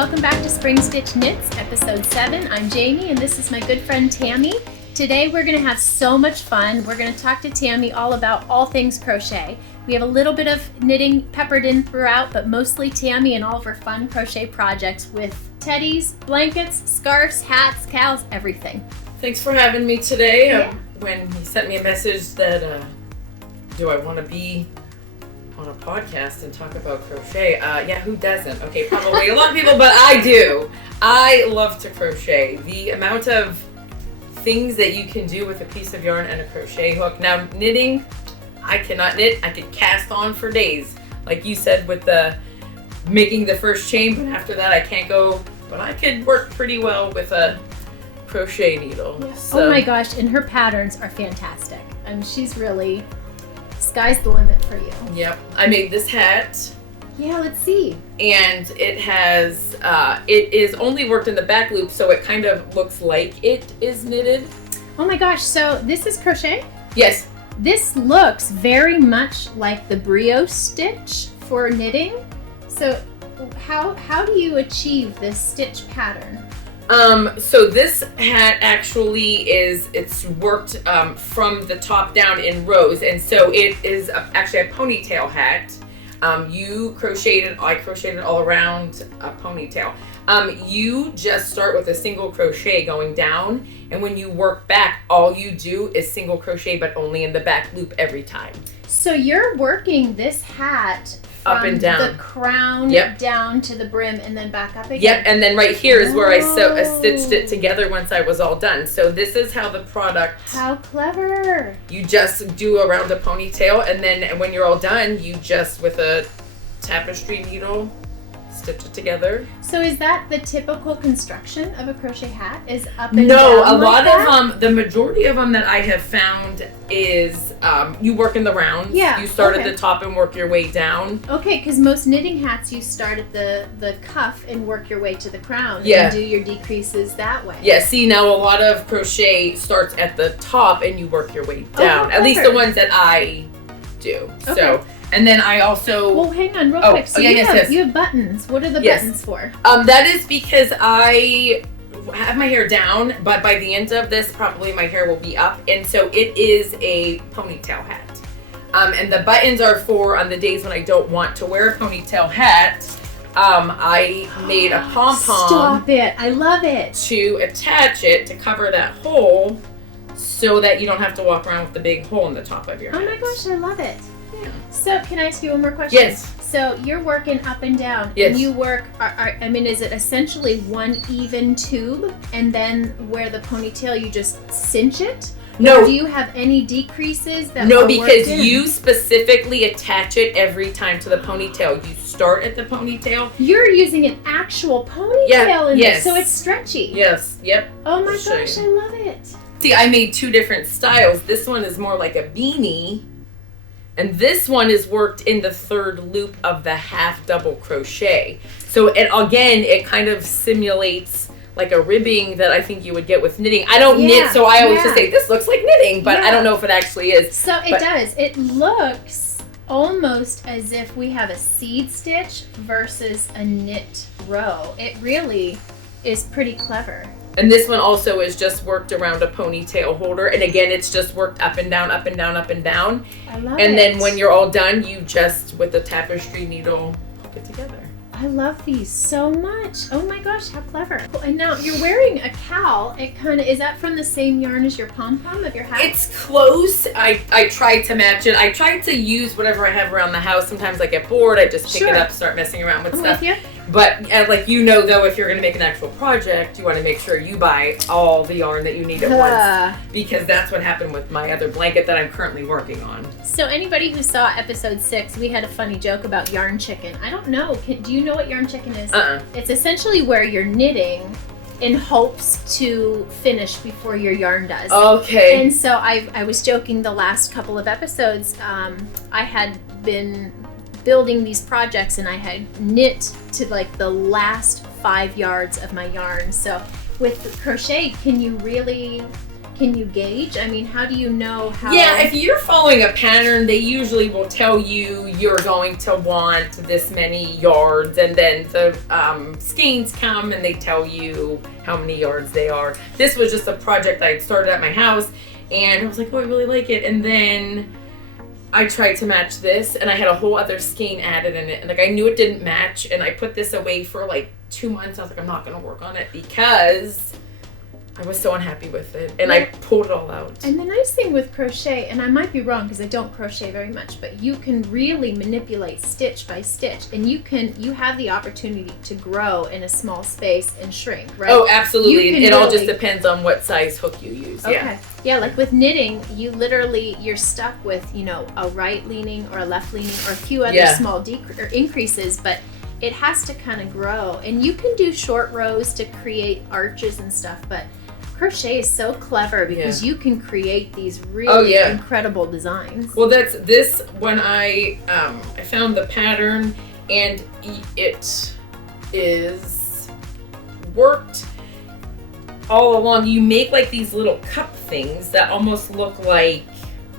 welcome back to Spring Stitch Knits, episode 7. I'm Jamie and this is my good friend Tammy. Today we're going to have so much fun. We're going to talk to Tammy all about all things crochet. We have a little bit of knitting peppered in throughout, but mostly Tammy and all of her fun crochet projects with teddies, blankets, scarves, hats, cowls, everything. Thanks for having me today. Yeah. When he sent me a message that, do I want to be on a podcast and talk about crochet? Yeah, who doesn't? Okay, probably a lot of people, but I do. I love to crochet. The amount of things that you can do with a piece of yarn and a crochet hook. Now, knitting, I cannot knit. I could cast on for days. Like you said with the making the first chain, but after that I can't go. But I could work pretty well with a crochet needle. Yeah. So. Oh my gosh, and her patterns are fantastic. I mean, she's really, sky's the limit for you. Yep. I made this hat. Yeah, let's see. And it has, it is only worked in the back loop, so it kind of looks like it is knitted. Oh my gosh, so this is crochet? Yes. This looks very much like the brioche stitch for knitting. So how do you achieve this stitch pattern? So this hat actually it's worked from the top down in rows, and so it is actually a ponytail hat. You crocheted, I crocheted all around a ponytail. You just start with a single crochet going down, and when you work back, all you do is single crochet, but only in the back loop every time. So you're working this hat from up and down, the crown yep, down to the brim and then back up again? Yep, and then right here is where I stitched it together once I was all done. So this is how the product... How clever! You just do around a ponytail, and then when you're all done, you just, with a tapestry needle, stitch it together. So is that the typical construction of a crochet hat? Is up and down? No, a lot like of the majority of them that I have found is you work in the rounds. Yeah. You start okay. at the top and work your way down. Okay, because most knitting hats you start at the cuff and work your way to the crown. Yeah. And do your decreases that way. Yeah, see, now a lot of crochet starts at the top and you work your way down. At least the ones that I do. Okay. So, and then I also... Well, hang on real quick. So you have buttons. What are the buttons for? That is because I have my hair down, but by the end of this, probably my hair will be up. And so it is a ponytail hat. And the buttons are for on the days when I don't want to wear a ponytail hat. I made a pom-pom. Stop it. I love it. To attach it, to cover that hole, so that you don't have to walk around with the big hole in the top of your hat. Oh my gosh, I love it. Yeah. So can I ask you one more question? Yes. So you're working up and down. Yes. And you work, I mean, is it essentially one even tube and then where the ponytail you just cinch it? No. Or do you have any decreases that No, are because worked in? you specifically attach it every time to the ponytail. You start at the ponytail. You're using an actual ponytail in yes. this, so it's stretchy. Yes, yep. Oh my I'll show gosh, you. I love it. See, I made two different styles. This one is more like a beanie, and this one is worked in the third loop of the half double crochet. So it kind of simulates like a ribbing that I think you would get with knitting. I don't knit, so I always just say this looks like knitting, but I don't know if it actually is. So it does. It looks almost as if we have a seed stitch versus a knit row. It really is pretty clever. And this one also is just worked around a ponytail holder. And again, it's just worked up and down, up and down, up and down. I love it. And then when you're all done, you just, with a tapestry needle, hook it together. I love these so much. Oh my gosh, how clever. And now you're wearing a cowl. It kind of, is that from the same yarn as your pom-pom of your hat? It's close. I tried to match it. I tried to use whatever I have around the house. Sometimes I get bored. I just pick it up, start messing around with stuff. With you. But like though, if you're going to make an actual project, you want to make sure you buy all the yarn that you need at once. Because that's what happened with my other blanket that I'm currently working on. So anybody who saw episode 6, we had a funny joke about yarn chicken. I don't know. Do you know what yarn chicken is? It's essentially where you're knitting in hopes to finish before your yarn does. Okay. And so I was joking the last couple of episodes. I had been building these projects and I had knit to like the last 5 yards of my yarn. So with crochet, can Can you gauge? I mean, how do you know how? Yeah, if you're following a pattern, they usually will tell you you're going to want this many yards, and then the skeins come and they tell you how many yards they are. This was just a project I started at my house, and I was like, oh, I really like it. And then I tried to match this, and I had a whole other skein added in it. And like, I knew it didn't match, and I put this away for like 2 months. I was like, I'm not going to work on it because I was so unhappy with it, and I pulled it all out. And the nice thing with crochet, and I might be wrong because I don't crochet very much, but you can really manipulate stitch by stitch, and you have the opportunity to grow in a small space and shrink, right? Oh, absolutely. It all really just depends on what size hook you use. Okay. Yeah. Yeah, like with knitting, you're stuck with, a right leaning or a left leaning or a few other small increases, but it has to kind of grow. And you can do short rows to create arches and stuff, but crochet is so clever because you can create these really incredible designs. Well, that's this when I found the pattern, and it is worked all along. You make like these little cup things that almost look like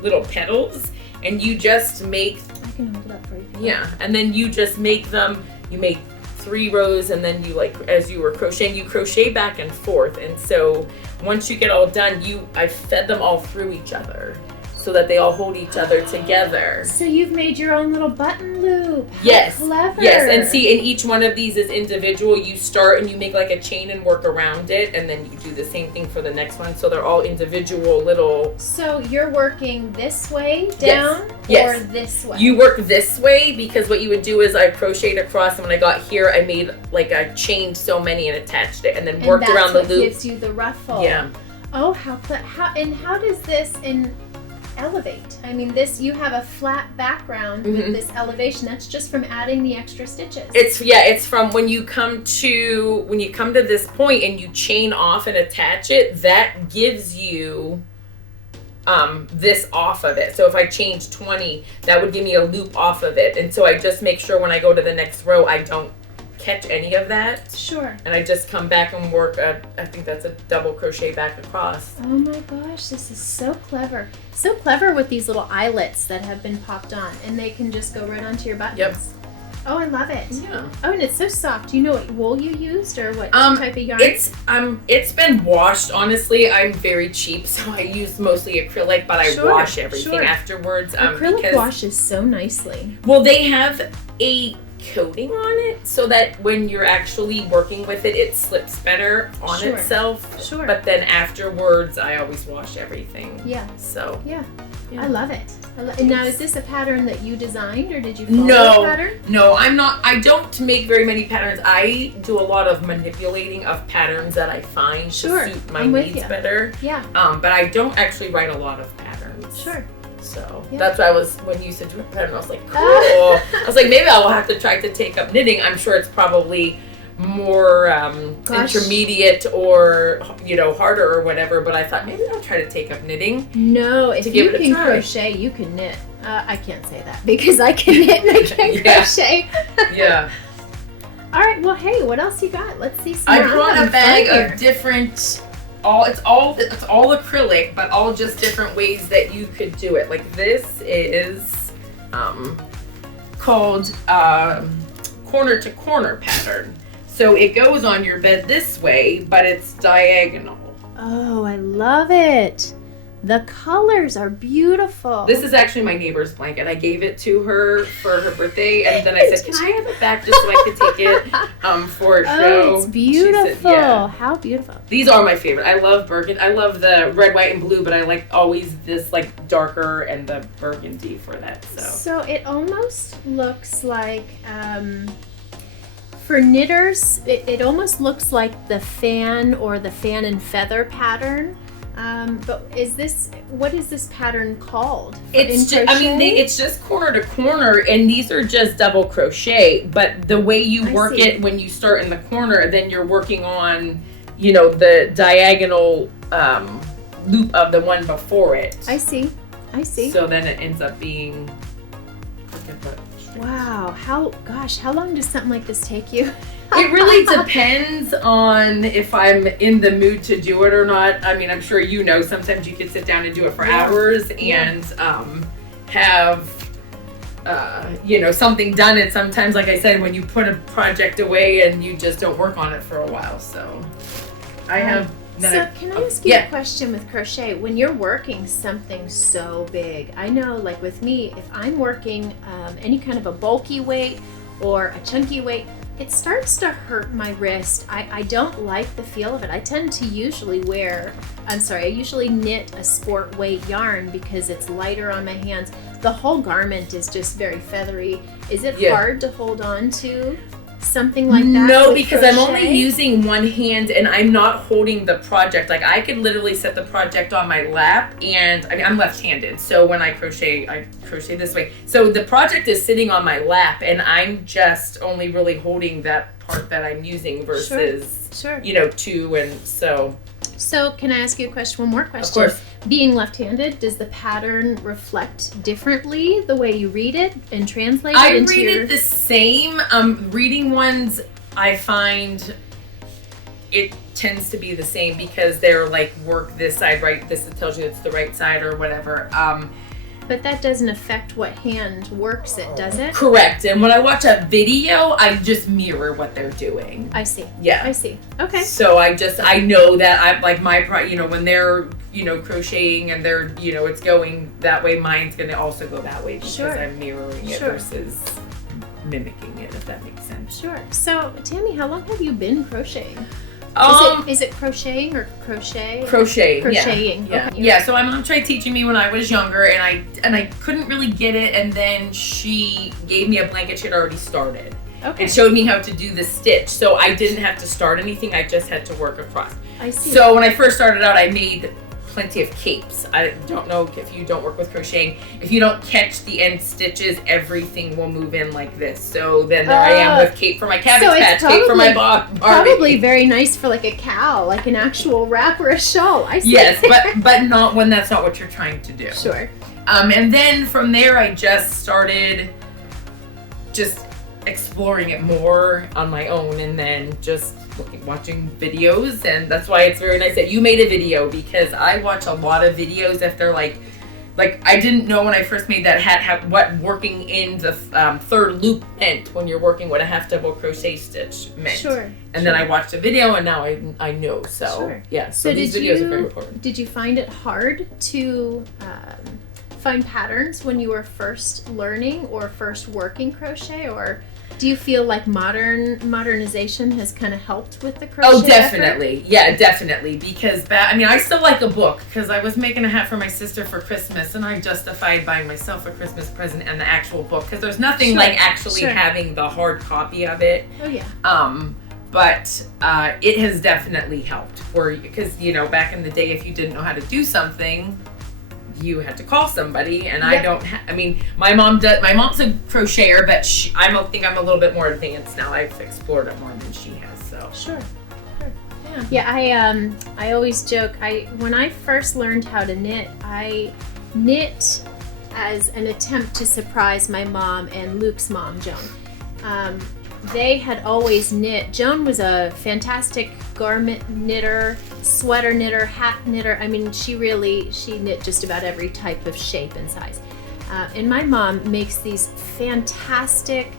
little petals, and you just make. I can hold it up for you. Yeah, and then you just make them. You make 3 rows, and then you, like, as you were crocheting, you crochet back and forth. And so once you get all done, I fed them all through each other so that they all hold each other together. So you've made your own little button loop. How yes. Clever. Yes, and see, and each one of these is individual. You start and you make like a chain and work around it, and then you do the same thing for the next one. So they're all individual little. So you're working this way down Yes. or this way? You work this way because what you would do is I crocheted across, and when I got here, I made like I chained so many and attached it, and then worked around the loop. And that's what gives you the ruffle. Yeah. Oh, how does this elevate? I mean, you have a flat background with this elevation. That's just from adding the extra stitches. It's from when you come to this point and you chain off and attach it, that gives you this off of it. So if I change 20, that would give me a loop off of it. And so I just make sure when I go to the next row, I don't catch any of that. Sure. And I just come back and work I think that's a double crochet back across. Oh my gosh, this is so clever. So clever with these little eyelets that have been popped on, and they can just go right onto your buttons. Yep. Oh, I love it. Yeah. Oh, and it's so soft. Do you know what wool you used or what type of yarn? It's been washed. Honestly, I'm very cheap, so I use mostly acrylic, but I wash everything afterwards. Acrylic washes so nicely. Well, they have a coating on it so that when you're actually working with it, it slips better on itself. Sure. But then afterwards, I always wash everything. Yeah. So. Yeah. I love it. And now, is this a pattern that you designed, or did you follow a pattern? No, I'm not. I don't make very many patterns. I do a lot of manipulating of patterns that I find to suit my needs better. Yeah. But I don't actually write a lot of patterns. Sure. So that's why when you said do a pattern, I was like, cool. I was like, maybe I will have to try to take up knitting. I'm sure it's probably more intermediate or harder or whatever, but I thought maybe I'll try to take up knitting. No, if you can crochet, you can knit. I can't say that because I can knit and I can't crochet. Yeah. All right, well, hey, what else you got? Let's see some I brought a bag of different it's all acrylic, but all just different ways that you could do it. Like this is called corner to corner pattern. So it goes on your bed this way, but it's diagonal. Oh, I love it. The colors are beautiful. This is actually my neighbor's blanket. I gave it to her for her birthday, and then I said, can I have it back just so I could take it for a show? Oh, it's beautiful. Said, how beautiful. These are my favorite. I love burgundy. I love the red, white, and blue, but I like always this like darker and the burgundy for that. So it almost looks like, for knitters, it almost looks like the fan or the fan and feather pattern. But what is this pattern called? It's just corner to corner, and these are just double crochet, but the way you work it when you start in the corner, then you're working on, the diagonal loop of the one before it. I see. So then it ends up being, Wow. How long does something like this take you? It really depends on if I'm in the mood to do it or not. I mean, I'm sure you know, sometimes you can sit down and do it for hours and have something done. And sometimes, like I said, when you put a project away and you just don't work on it for a while. So I have. So can I ask you a question with crochet? When you're working something so big, I know, like with me, if I'm working any kind of a bulky weight or a chunky weight, it starts to hurt my wrist. I don't like the feel of it. I tend to usually knit a sport weight yarn because it's lighter on my hands. The whole garment is just very feathery. Is it hard to hold on to something like that? No, because I'm only using one hand and I'm not holding the project. Like I could literally set the project on my lap, and I mean I'm left-handed, so when I crochet this way. So the project is sitting on my lap and I'm just only really holding that part that I'm using versus two, and so. So can I ask you one more question? Of course. Being left-handed, does the pattern reflect differently the way you read it and translate it? I read it the same. Reading ones, I find it tends to be the same because they're like work this side right. This tells you it's the right side or whatever. But that doesn't affect what hand works it, does it? Correct. And when I watch a video, I just mirror what they're doing. I see. Yeah. I see. Okay. So I know that I like when they're, crocheting and they're, it's going that way, mine's going to also go that way because I'm mirroring it versus mimicking it, if that makes sense. Sure. So, Tammy, how long have you been crocheting? Is it crocheting or crochet? Crocheting. Yeah. Okay. Yeah. So my mom tried teaching me when I was younger, and I couldn't really get it. And then she gave me a blanket she had already started, and showed me how to do the stitch. So I didn't have to start anything. I just had to work across. I see. So when I first started out, I made plenty of capes. I don't know if you don't work with crocheting. If you don't catch the end stitches, everything will move in like this. So then there I am with cape for my Cabbage Patch, cape for my Barbie. Probably very nice for like a cowl, like an actual wrap or a shawl. I see. Yes, but not when that's not what you're trying to do. Sure. And then from there, I just started exploring it more on my own, and then just watching videos. And that's why it's very nice that you made a video, because I watch a lot of videos if they're like I didn't know when I first made that hat what working in the third loop meant when you're working what a half double crochet stitch meant. Sure. And then I watched a video and now I know. So so these videos are very important. Did you find it hard to find patterns when you were first learning or first working crochet, or do you feel like modernization has kind of helped with the crochet? Oh, definitely. Effort? Yeah, definitely. Because I still like a book, because I was making a hat for my sister for Christmas, and I justified buying myself a Christmas present and the actual book, because there's nothing like actually having the hard copy of it. Oh yeah. But it has definitely helped, because back in the day, if you didn't know how to do something, you had to call somebody, and I don't my mom's a crocheter, but I think I'm a little bit more advanced now. I've explored it more than she has, so. Sure. Yeah, I always joke, when I first learned how to knit, I knit as an attempt to surprise my mom and Luke's mom, Joan. They had always knit. Joan was a fantastic garment knitter, sweater knitter, hat knitter. I mean, she knit just about every type of shape and size. And my mom makes these fantastic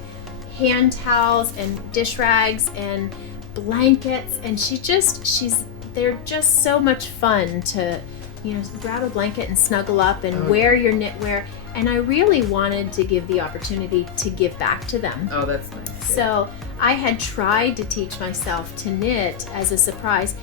hand towels and dish rags and blankets, and they're just so much fun to, grab a blanket and snuggle up and wear your knitwear. And I really wanted to give the opportunity to give back to them. Oh, that's nice. So I had tried to teach myself to knit as a surprise,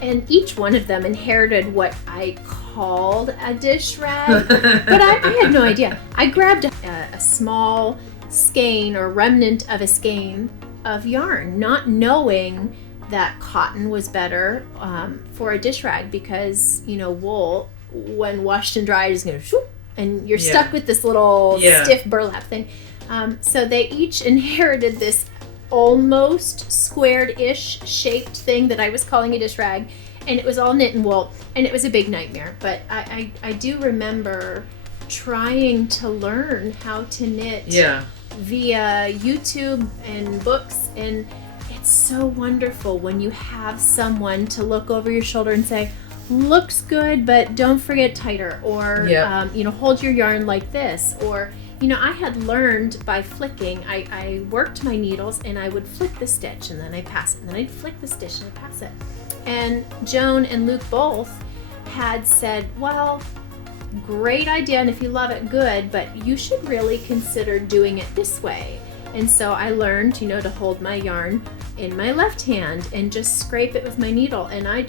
and each one of them inherited what I called a dish rag, but I had no idea. I grabbed a small skein or remnant of a skein of yarn, not knowing that cotton was better for a dish rag, because wool, when washed and dried, is going to shoop, and you're stuck with this little stiff burlap thing. So they each inherited this almost squared-ish shaped thing that I was calling a dish rag, and it was all knit and wool, and it was a big nightmare. But I do remember trying to learn how to knit via YouTube and books, and it's so wonderful when you have someone to look over your shoulder and say, looks good, but don't forget tighter, or hold your yarn like this, or I had learned by flicking. I worked my needles and I would flick the stitch and then I'd pass it, and then I'd flick the stitch and I'd pass it. And Joan and Luke both had said, well, great idea, and if you love it, good, but you should really consider doing it this way. And so I learned, to hold my yarn in my left hand and just scrape it with my needle. And I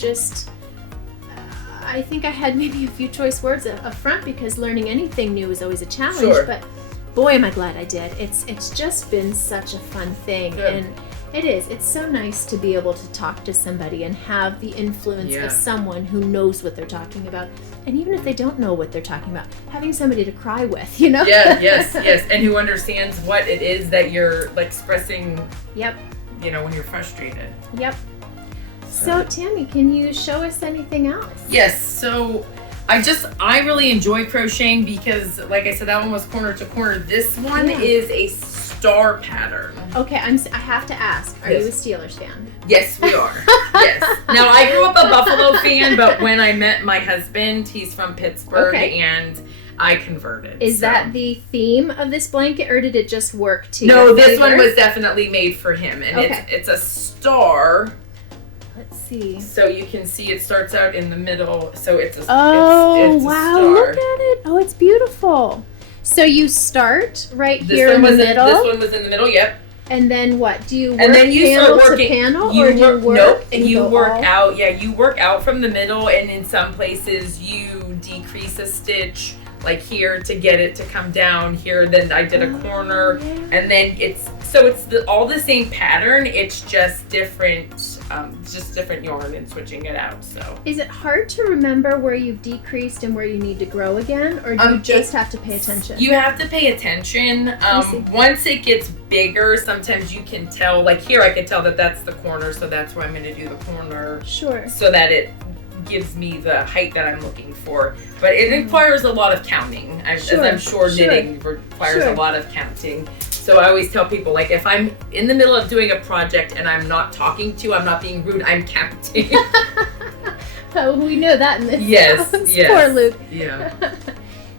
think I had maybe a few choice words up front, because learning anything new is always a challenge, but boy, am I glad I did. It's just been such a fun thing. Good. And it's so nice to be able to talk to somebody and have the influence of someone who knows what they're talking about. And even if they don't know what they're talking about, having somebody to cry with, Yeah, yes, and who understands what it is that you're expressing. Yep. When you're frustrated. Yep. So Tammy, can you show us anything else? Yes. So I really enjoy crocheting because, like I said, that one was corner to corner. This one is a star pattern. Okay, I have to ask, are you a Steelers fan? Yes, we are. Yes. Now, I grew up a Buffalo fan, but when I met my husband, he's from Pittsburgh, and I converted. Is that the theme of this blanket, or did it just work to No, your this favor? one was definitely made for him, and it's a star. Let's see. So you can see it starts out in the middle. So it's a it's wow! a star. Look at it. Oh, it's beautiful. So you start here in the middle. This one was in the middle. Yep. And then what? Do you work and then you panel start working, to panel, you or do you work? Nope. And you work all? out. Yeah, you work out from the middle, and in some places you decrease a stitch, like here, to get it to come down here. Then I did a corner, and then it's all the same pattern. It's just different yarn and switching it out. So is it hard to remember where you've decreased and where you need to grow again, or do you just have to pay attention? You have to pay attention. Once it gets bigger, sometimes you can tell. Like here, I could tell that that's the corner, so that's where I'm going to do the corner. Sure. So that it gives me the height that I'm looking for. But it requires a lot of counting, as I'm sure knitting requires a lot of counting. So I always tell people, if I'm in the middle of doing a project and I'm not talking to you, I'm not being rude, I'm counting. Oh, we know that in this house. Yes. Poor Luke. Yeah.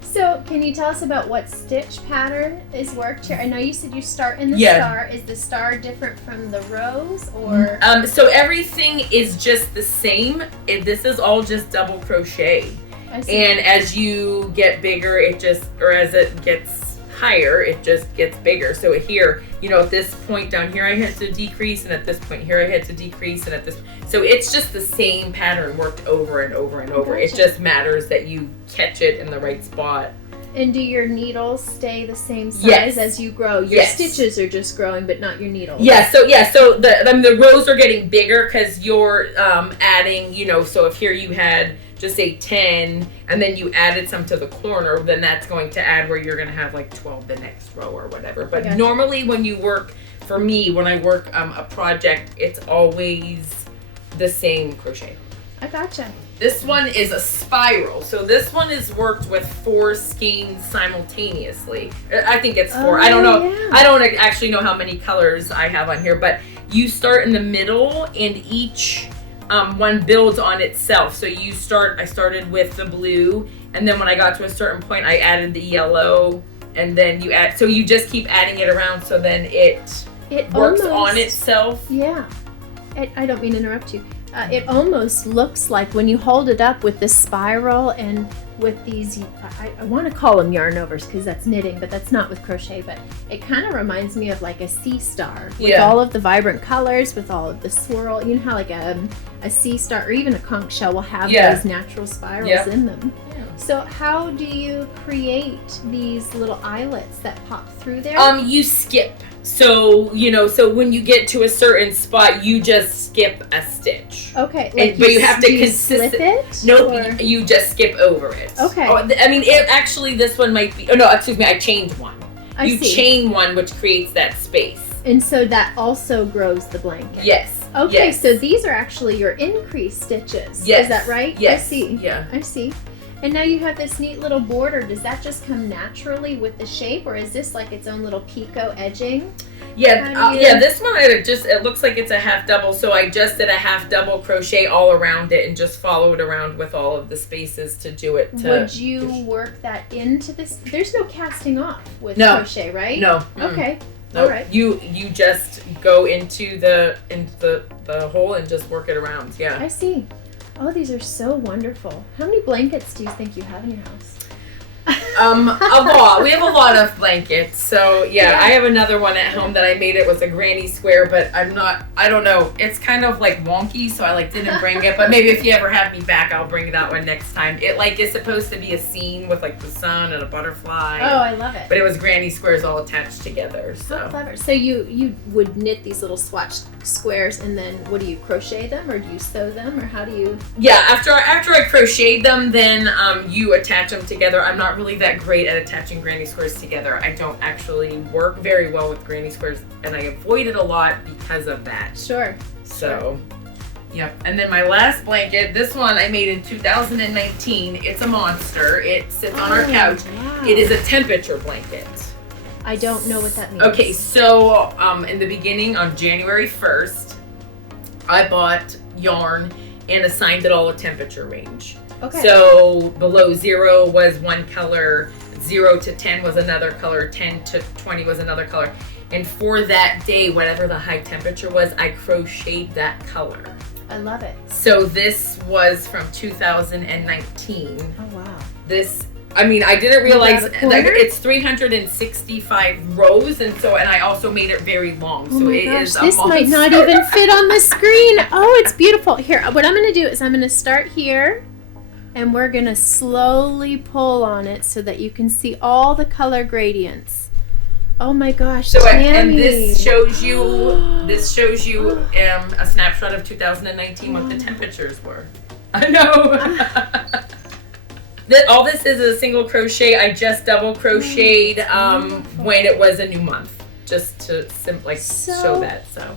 So can you tell us about what stitch pattern is worked here? I know you said you start in the star. Is the star different from the rows, or? So everything is just the same. This is all just double crochet. And as you get bigger, as it gets higher, it just gets bigger. So here, at this point down here, I had to decrease, and at this point here, I had to decrease, and so it's just the same pattern worked over and over and over. Gotcha. It just matters that you catch it in the right spot. And do your needles stay the same size as you grow? Your stitches are just growing, but not your needles. So the rows are getting bigger because you're adding, so if here you had just say 10, and then you added some to the corner, then that's going to add where you're going to have 12 the next row or whatever. But normally when you work, for me, when I work a project, it's always the same crochet. I gotcha. This one is a spiral. So this one is worked with 4 skeins simultaneously. I think it's 4. I don't know. Yeah. I don't actually know how many colors I have on here, but you start in the middle, and each one builds on itself. So I started with the blue, and then when I got to a certain point, I added the yellow, and then you just keep adding it around, so then it works on itself. Yeah. I don't mean to interrupt you. It almost looks like when you hold it up with the spiral and with these, I want to call them yarn overs because that's knitting, but that's not with crochet, but it kind of reminds me of a sea star with all of the vibrant colors, with all of the swirl. You know how a sea star or even a conch shell will have those natural spirals in them. So how do you create these little eyelets that pop through there? You skip. So, so when you get to a certain spot, you just skip a stitch. Okay. But you have to slip it? Nope, you just skip over it. Okay. This one might be, I chained one. You chain one, which creates that space. And so that also grows the blanket? Yes. Okay, so these are actually your increased stitches. Yes. Is that right? Yes. I see. Yeah. I see. And now you have this neat little border. Does that just come naturally with the shape, or is this like its own little picot edging? Yeah, this one it looks like it's a half double, so I just did a half double crochet all around it and just followed around with all of the spaces to do it. Would you work that into this? There's no casting off with No. crochet, right? No. Okay. Nope. All right. You just go into the hole and just work it around. Yeah. I see. Oh, these are so wonderful. How many blankets do you think you have in your house? A lot. We have a lot of blankets. So yeah, I have another one at home that I made. It was a granny square, but I don't know. It's kind of like wonky, so I didn't bring it. But maybe if you ever have me back, I'll bring that one next time. It is supposed to be a scene with the sun and a butterfly. Oh, I love it. But it was granny squares all attached together. So How clever. So you would knit these little swatch squares, and then what do you crochet them, or do you sew them, or how do you? Yeah, after I crocheted them, then you attach them together. I'm not really that great at attaching granny squares together. I don't actually work very well with granny squares, and I avoid it a lot because of that. Sure. So, yep. And then my last blanket, this one I made in 2019. It's a monster. It sits on our couch. Wow. It is a temperature blanket. I don't know what that means. Okay, so in the beginning, on January 1st, I bought yarn and assigned it all a temperature range. Okay. So below 0 was one color, 0 to 10 was another color, 10 to 20 was another color. And for that day, whatever the high temperature was, I crocheted that color. I love it. So this was from 2019. Oh wow. I didn't realize the that corner? it's 365 rows, and I also made it very long. Oh So my it gosh, is a this might not monster. even fit on the screen. Oh, it's beautiful. Here, what I'm going to do is I'm going to start here, and we're going to slowly pull on it so that you can see all the color gradients. Oh my gosh, So Tammy. and this shows you a snapshot of 2019 what the temperatures were. I know. All this is a single crochet. I just double crocheted when it was a new month, just to show that. So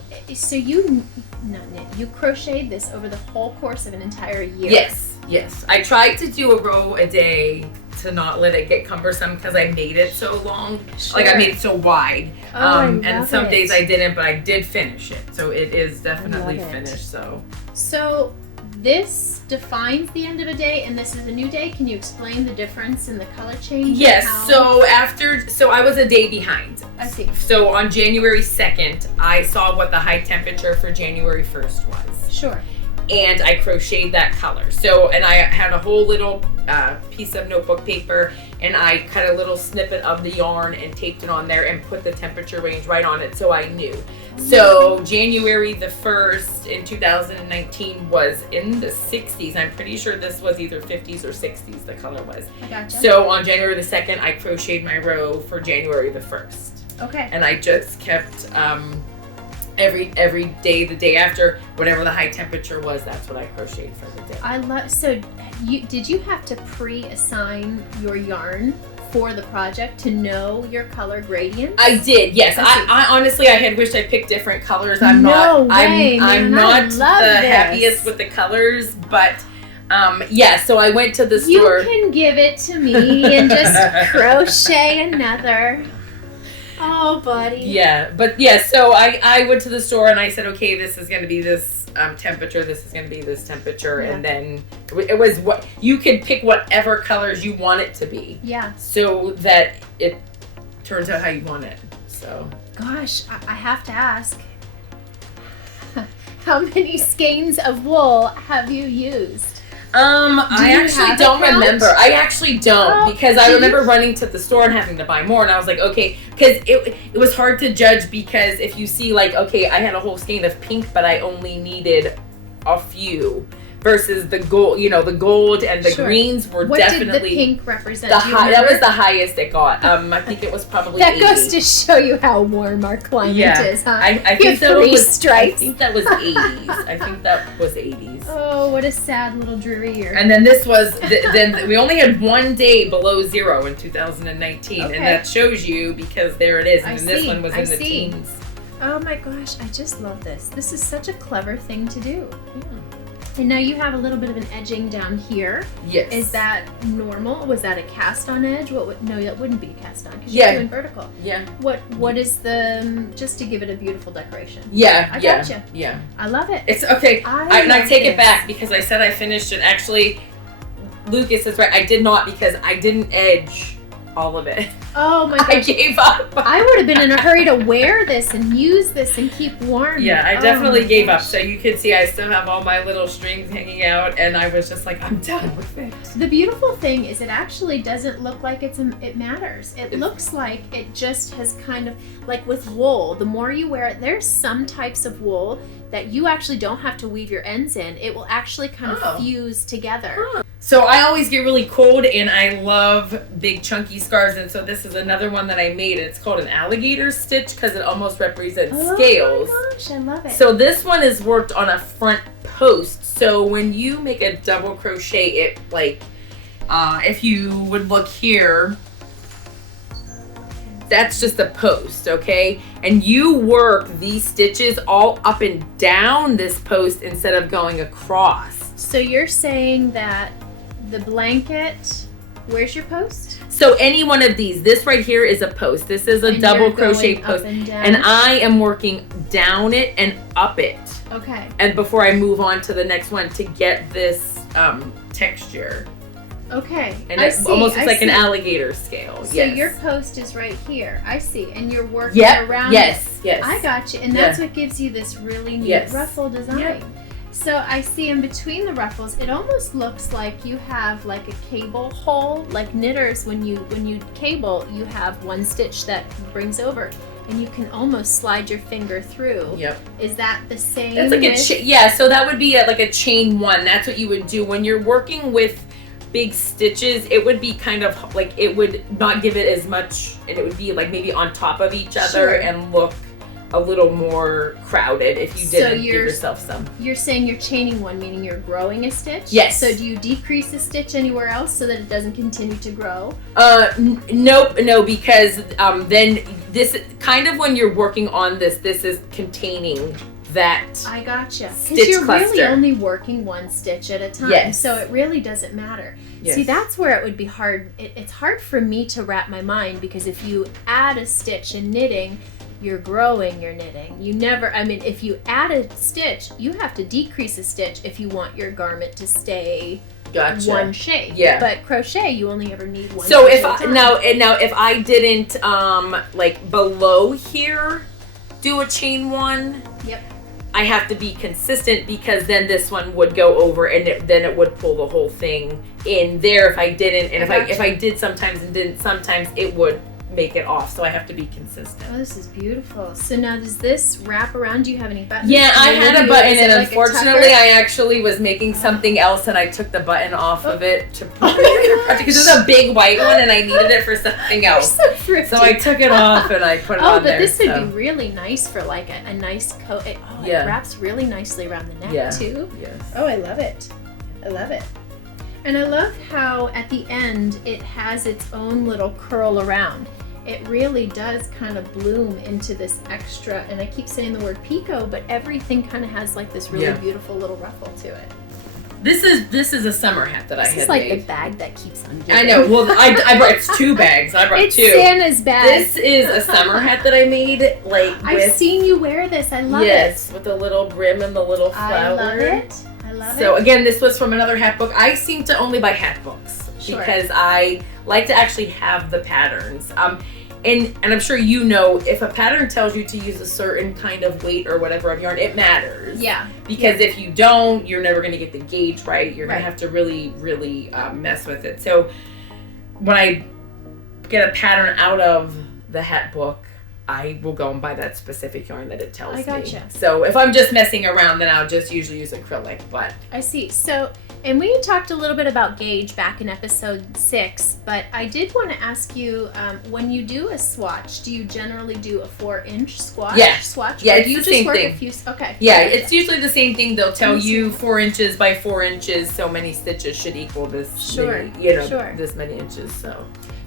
you crocheted this over the whole course of an entire year. Yes. I tried to do a row a day to not let it get cumbersome because I made it so long. Sure. I made it so wide. I And love some it. days I didn't, but I did finish it. So it is definitely love it. finished. So this defines the end of a day, and this is a new day. Can you explain the difference in the color change? Yes, How- so I was a day behind. I see. So on January 2nd, I saw what the high temperature for January 1st was. Sure. And I crocheted that color. So, and I had a whole little piece of notebook paper, and I cut a little snippet of the yarn and taped it on there and put the temperature range right on it so I knew. So January the 1st in 2019 was in the 60s. I'm pretty sure this was either 50s or 60s, the color was. I gotcha. So on January the 2nd, I crocheted my row for January the 1st. Okay. And I just kept every day, the day after, whatever the high temperature was, that's what I crocheted for the day. I love. So, did you have to pre-assign your yarn for the project to know your color gradients? I did, yes. I see. I honestly, I had wished I picked different colors. I'm No not. way, I'm man, I not the love this. happiest with the colors, but yeah. So I went to the You store. can give it to me and just crochet another. Oh, buddy. Yeah, but yeah. So I went to the store and I said, okay, this is going to be this temperature. This is going to be this temperature, Yeah. and then it was what you could pick whatever colors you want it to be. Yeah. So that it turns out how you want it. So Gosh, I have to ask. How many skeins of wool have you used? I you actually have a don't count? remember. I actually don't Oh, because I do you? remember running to the store and having to buy more, and I was like, okay, because it was hard to judge because if you see okay, I had a whole skein of pink, but I only needed a few. Versus the gold, the gold and the Sure. greens were What definitely did the pink represent? the Do you high. That was remember? the highest it got. I think it was probably That 80. goes to show you how warm our climate is, huh? I You think have that 3 was. I stripes. think that was 80s. I think that was 80s. Oh, what a sad little dreary year. And then this was, then we only had one day below 0 in 2019. Okay. And that shows you because there it is. I And then this see, one was I in the see. teens. Oh my gosh, I just love this. This is such a clever thing to do. And now you have a little bit of an edging down here. Yes. Is that normal? Was that a cast on edge? No, that wouldn't be a cast on because Yeah. you're doing vertical. Yeah. What is the, just to give it a beautiful decoration? Yeah. I yeah, gotcha. Yeah. I love it. It's okay. I love take this. it back because I said I finished it. Actually, Lucas is right. I did not because I didn't edge all of it. Oh my I gosh. gave up. I would have been in a hurry to wear this and use this and keep warm. Yeah, I Oh definitely my gave up. gosh. So you can see I still have all my little strings hanging out, and I was just like, I'm done with it. The beautiful thing is it actually doesn't look like it matters. It looks like it just has kind of, like with wool, the more you wear it, there's some types of wool that you actually don't have to weave your ends in. It will actually kind of fuse together. So I always get really cold, and I love big chunky scarves, and so this is another one that I made. It's called an alligator stitch because it almost represents scales. Oh my gosh, I love it. So this one is worked on a front post. So when you make a double crochet, it like, if you would look here, that's just a post, okay? And you work these stitches all up and down this post instead of going across. So you're saying that the blanket, where's your post? So any one of these, this right here is a post. This is a And double you're going crochet up post. and down? And I am working down it and up it. Okay. And before I move on to the next one to get this texture. Okay. And I it see. almost looks like an see. alligator scale. So yes. your post is right here. I see. And you're working Yep. around Yes. it. Yes. I got you. And that's what gives you this really neat Yes. ruffle design. Yep. So I see in between the ruffles, it almost looks like you have like a cable hole, like knitters when you cable, you have one stitch that brings over and you can almost slide your finger through. Yep. Is that the same? That's like with- yeah, so that would be like a chain one. That's what you would do when you're working with big stitches. It would be kind of like, it would not give it as much, and it would be like maybe on top of each other Sure. and look a little more crowded if you So didn't give you're- yourself some. You're saying you're chaining one, meaning you're growing a stitch? Yes. So do you decrease a stitch anywhere else so that it doesn't continue to grow? Nope, no, because then this kind of, when you're working on this is containing that. I gotcha. Stitch Because you're really cluster. only working one stitch at a time. Yes. So it really doesn't matter. Yes. See, that's where it would be hard. It's hard for me to wrap my mind because if you add a stitch in knitting, you're growing your knitting. You never, I mean, if you add a stitch, you have to decrease a stitch if you want your garment to stay Gotcha. one shape. Yeah. But crochet, you only ever need one So stitch if at a I time. now if I didn't like below here do a chain one, Yep. I have to be consistent because then this one would go over and then it would pull the whole thing in there if I didn't. And if I did sometimes and didn't sometimes, it would make it off. So I have to be consistent. Oh, this is beautiful. So now does this wrap around? Do you have any buttons? Yeah, I And had then a button, is it and like a unfortunately, tucker? I actually was making something else, and I took the button off of it to Oh my gosh. because it was a big white one, and I needed it for something You're else. so thrifty. So I took it off and I put it Oh, on but there. this would so. be really nice for like a nice coat. It Yeah. wraps really nicely around the neck Yeah. too. Yes. Oh, I love it. I love it. And I love how at the end it has its own little curl around. It really does kind of bloom into this extra, and I keep saying the word picot, but everything kind of has like this really Yeah. beautiful little ruffle to it. This is a summer hat that I This had is like made. the bag that keeps on giving. I know. Well, I brought it's 2 bags. I brought It's 2. Santa's bag. This is a summer hat that I made, like I've with seen you wear this. I love yes, with the little brim and the little it. I flower. love it. I love So it. again, this was from another hat book. I seem to only buy hat books Sure. because I like to actually have the patterns. And I'm sure you know, if a pattern tells you to use a certain kind of weight or whatever of yarn, it matters. Yeah. Because if you don't, you're never going to get the gauge right. You're going Right. to have to really, really mess with it. So when I get a pattern out of the hat book, I will go and buy that specific yarn that it tells I me. gotcha. So if I'm just messing around, then I'll just usually use acrylic. But I see. So, and we talked a little bit about gauge back in episode 6, but I did want to ask you, when you do a swatch, do you generally do a 4-inch swatch? Yeah. Swatch? Yeah, or it's do you the just same work thing. a few? Okay. yeah, it's usually the same thing. They'll tell Let me you see. 4 inches by 4 inches, so many stitches should equal this Sure, many, sure. this many inches.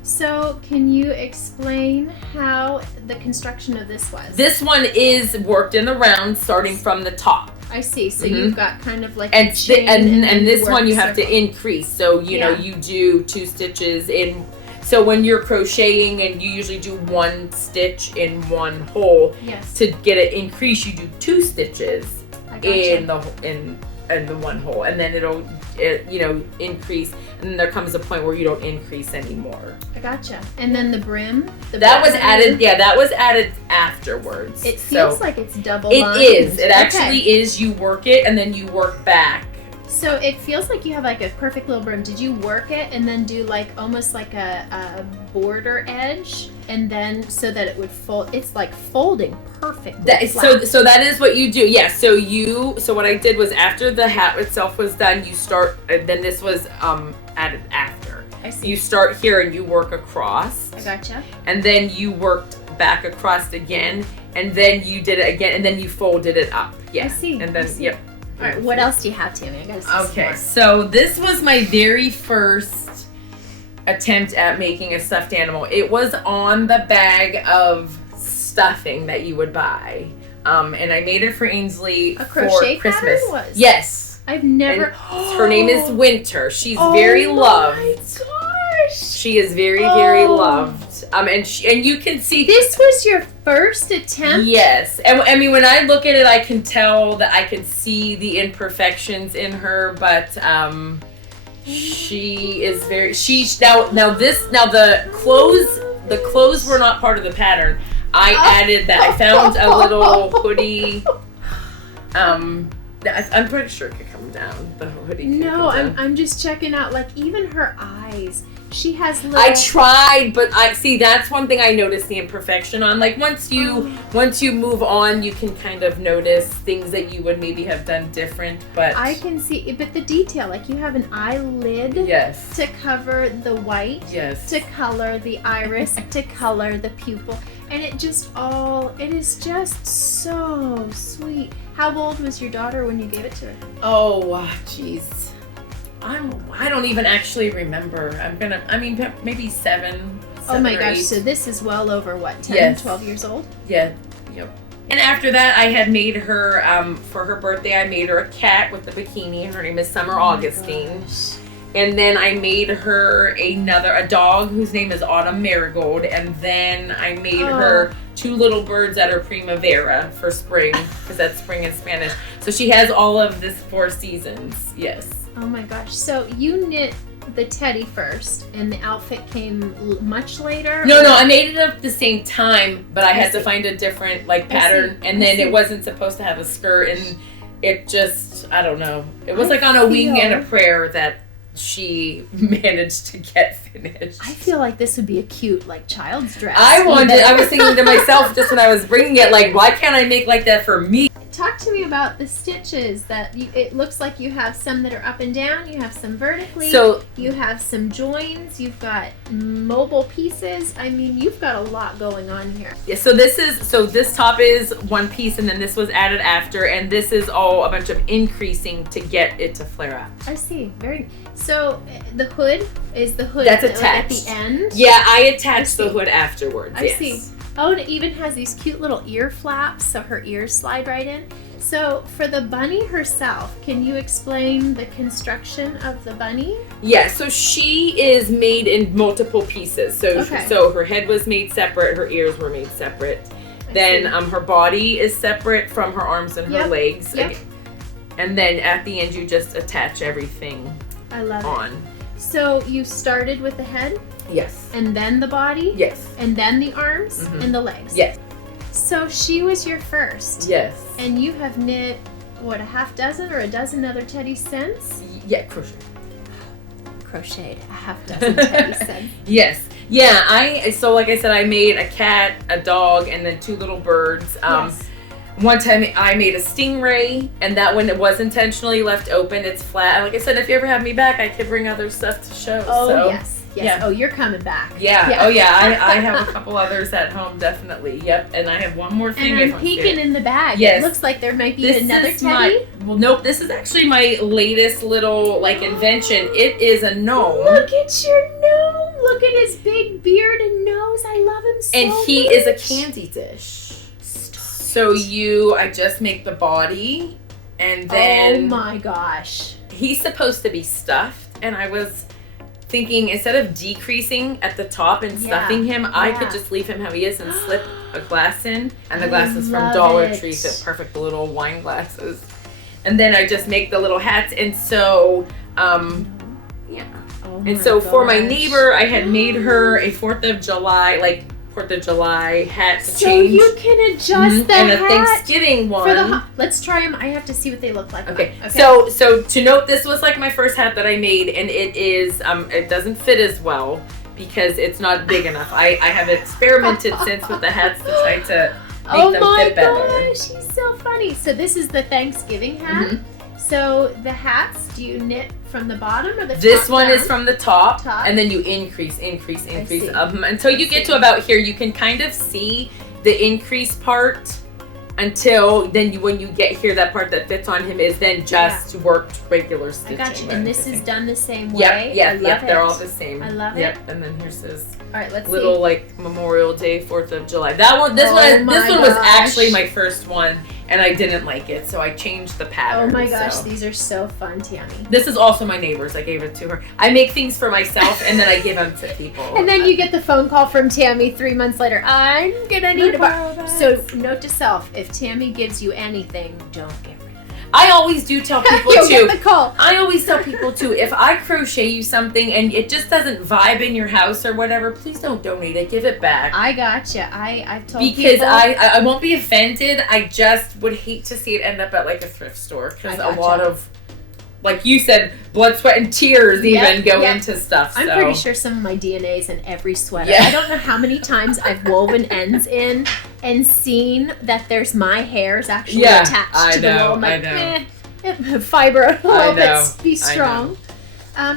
So, can you explain how the construction of this was? This one is worked in the round starting from the top. I see. So you've got kind of like and a chain and this work one you have circle. to increase. So you know you do 2 stitches in. So when you're crocheting and you usually do 1 stitch in 1 hole, Yes. to get it increase, you do 2 stitches in the 1 hole, and then it'll increase, and then there comes a point where you don't increase anymore. I gotcha. And then the brim. That was added. Yeah, that was added afterwards. It feels like it's double. It lined. is. It actually is. You work it and then you work back. So it feels like you have like a perfect little brim. Did you work it and then do like almost like a border edge, and then so that it would fold? It's like folding perfect. So that is what you do. Yeah. So what I did was after the hat itself was done, you start. Then this was added after. I see. You start here and you work across. I gotcha. And then you worked back across again, and then you did it again, and then you folded it up. Yeah. I see. And then yep. All right, what else do you have, Tammy? I gotta see Okay, some so this was my very first attempt at making a stuffed animal. It was on the bag of stuffing that you would buy, and I made it for Ainsley A for crochet Christmas. pattern was? Yes. I've never. And her name is Winter. She's very loved. Oh my gosh! She is very, very loved. And you can see This was your first attempt? Yes. And I mean, when I look at it, I can tell that I can see the imperfections in her, but she is very now the clothes were not part of the pattern. I added that. I found a little hoodie. I'm pretty sure it could come down. The hoodie can come down. I'm just checking out, like, even her eyes. She has little... I tried, but I see that's one thing I noticed the imperfection on. Like once you move on, you can kind of notice things that you would maybe have done different. But I can see, but the detail, like you have an eyelid yes, to cover the white, yes, to color the iris, to color the pupil, and it is just so sweet. How old was your daughter when you gave it to her? Oh, jeez. I don't even actually remember. Maybe 7. Oh my 7 or gosh, 8. so this is well over what, 10, Yes. 12 years old? Yeah, yep. And after that, I had made her, for her birthday, I made her a cat with the bikini, and her name is Summer Augustine. Gosh. And then I made her a dog whose name is Autumn Marigold, and then I made her 2 little birds that are Primavera for spring, because that's spring in Spanish. So she has all of this 4 seasons, yes. Oh my gosh, so you knit the teddy first, and the outfit came much later? No, I made it at the same time, but I had to find a different pattern, and then it wasn't supposed to have a skirt, and it just, I don't know. It was like on a wing and a prayer that she managed to get finished. I feel like this would be a cute, like, child's dress. I was thinking to myself just when I was bringing it, like, why can't I make like that for me? Talk to me about the stitches it looks like you have some that are up and down, you have some vertically, So you have some joins, you've got mobile pieces. I mean, you've got a lot going on here. yeah, so this top is 1 piece, and then this was added after, and this is all a bunch of increasing to get it to flare out. I see. So the hood That's like, attached at the end? Yeah, I attached the hood afterwards. I see. Oh, and it even has these cute little ear flaps, so her ears slide right in. So for the bunny herself, can you explain the construction of the bunny? Yeah, so she is made in multiple pieces. So her head was made separate, her ears were made separate. Then her body is separate from her arms and her legs. Yep. And then at the end you just attach everything I love on. it. So you started with the head? Yes. And then the body? Yes. And then the arms and the legs? Yes. So she was your first? Yes. And you have knit, what, a half dozen or a dozen other teddies since? Yeah, crochet. Crocheted a half dozen teddies since. Yes. Yeah, so like I said, I made a cat, a dog, and then 2 little birds. Yes. One time I made a stingray, and that one, it was intentionally left open. It's flat. And like I said, if you ever have me back, I could bring other stuff to show. Oh, so. yes. Yeah. Oh, you're coming back. Yeah. Oh, yeah. I have a couple others at home, definitely. Yep. And I have one more thing. And I'm peeking in the bag. Yes. It looks like there might be another teddy. Nope. This is actually my latest little invention. It is a gnome. Look at your gnome. Look at his big beard and nose. I love him so And he much. is a candy dish. So I just make the body, And then... Oh my gosh. He's supposed to be stuffed, and I was thinking instead of decreasing at the top and stuffing him, I could just leave him how he is and slip a glass in. And the glasses from Dollar Tree fit perfect, the little wine glasses. And then I just make the little hats, and so, yeah. Oh and so for my gosh. neighbor, I had made her a 4th of July, like 4th of July hat to change. So you can adjust the and a hat Thanksgiving one. for the let's try them. I have to see what they look like. Okay. So to note, this was like my first hat that I made, and it is it doesn't fit as well because it's not big enough. I have experimented since with the hats to try to make them fit better. Oh my gosh, he's so funny. So this is the Thanksgiving hat. So the hats, do you knit from the bottom or the top? This one down? is from the top, and then you increase until you get to about here. You can kind of see the increase part until then. When you get here, that part that fits on him is then just worked regular stitching. I got you. And this is done the same way. Yep. They're all the same. I love it. Yep. And then here's his let's little see. Like Memorial Day, 4th of July. This one was actually my first one. And I didn't like it, so I changed the pattern. Oh my gosh, these are so fun, Tammy. This is also my neighbor's. I gave it to her. I make things for myself, and then I give them to people. And then you get the phone call from Tammy 3 months later. I'm gonna need a So note to self, if Tammy gives you anything, don't get rid of it. I always do tell people You'll too. get the call. I always tell people too, if I crochet you something and it just doesn't vibe in your house or whatever, please don't donate it. Give it back. I gotcha. I've told because people. I won't be offended. I just would hate to see it end up at like a thrift store because a lot of, like you said, blood, sweat, and tears even go into stuff. I'm pretty sure some of my DNA's in every sweater. I don't know how many times I've woven ends in and seen that there's my hairs actually attached to the wool. I'm like, fiber a little bit, be strong.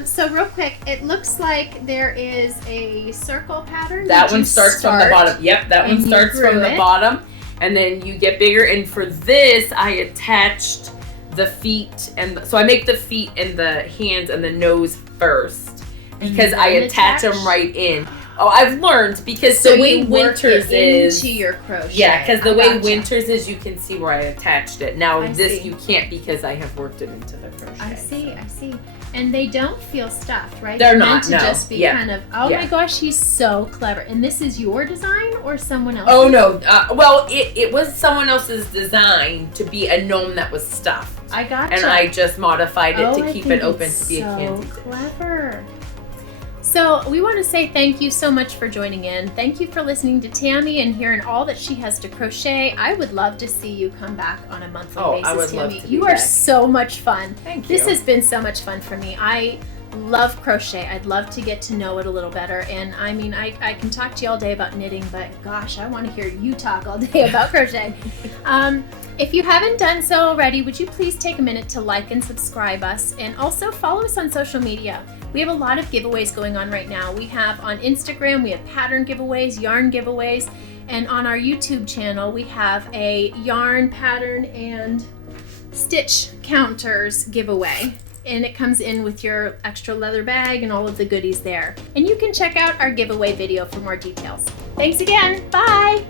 So real quick, it looks like there is a circle pattern. That one starts from the bottom. Yep, that one starts from the bottom, and then you get bigger. And for this, I attached the feet, and so I make the feet and the hands and the nose first because I attach them right in. Oh, I've learned because the way Winters is into your crochet. Yeah, because the way Winters is, you can see where I attached it. Now you can't because I have worked it into the crochet. I see. And they don't feel stuffed, right? They're not. Meant to just be kind of. Oh my gosh, he's so clever. And this is your design or someone else's? Oh no. Well, it was someone else's design to be a gnome that was stuffed. I gotcha. And I just modified it to keep it open to be a candy dish. Clever. So we want to say thank you so much for joining in. Thank you for listening to Tammy and hearing all that she has to crochet. I would love to see you come back on a monthly basis, I would Tammy. love to be You are so much fun. Thank you. This has been so much fun for me. I love crochet. I'd love to get to know it a little better. And I mean, I can talk to you all day about knitting, but gosh, I want to hear you talk all day about crochet. If you haven't done so already, would you please take a minute to like and subscribe us, and also follow us on social media. We have a lot of giveaways going on right now. We have on Instagram, we have pattern giveaways, yarn giveaways, and on our YouTube channel, we have a yarn, pattern, and stitch counters giveaway. And it comes in with your extra leather bag and all of the goodies there. And you can check out our giveaway video for more details. Thanks again. Bye.